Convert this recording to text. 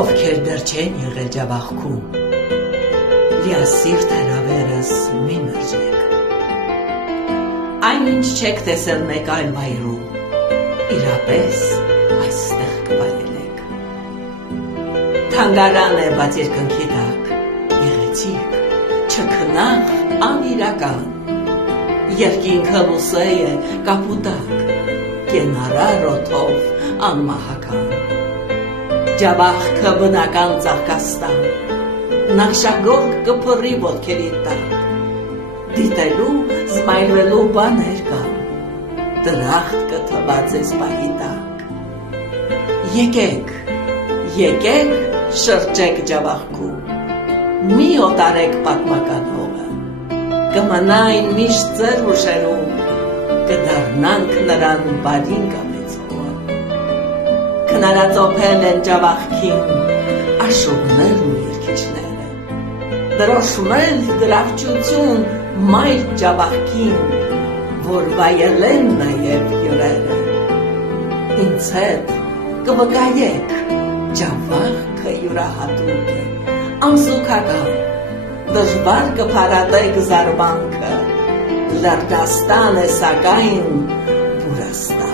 ովքեր դեռ չեն եղել ջավախքում, լիասիրտ հրավերս մի մերժեք։ Այնինչ չեք տեսել մեկ այլ վայրում, իրապես այստեղ կվայելեք։ Թանգարան է, բայց երկնքի տակ, գեղեցիկ, չքնաղ, անիրական, երկինքը լուսե է կապուտակ, կենարար օդով անմահական, ջավախքը բնական ծաղկաստան, նախշագորգ կփռի ոտքերի տակ, դիտելու, զմայլվելու բաներ կան, դրախտ կթված ես պահի տակ։ Եկեք, շրջեք ջավախքում, մի օտարեք պատմական հողը, կմնային միշտ ձեր հուշերում, կդառնանք նրան բարին կամեցողը։ Քնարածոփել են ջավախքին աշուղներն ու երգիչները, դրոշմել գրավչություն մայր ջավախքին, որ վայելեն նաև հյուրերը։ Ինձ հետ կվկայեք, ջավախքը յուրահատուկ է, անզուգական, դժվար կփարատեք զարմանքը, լրդաստան է սակայն Բուրաստան։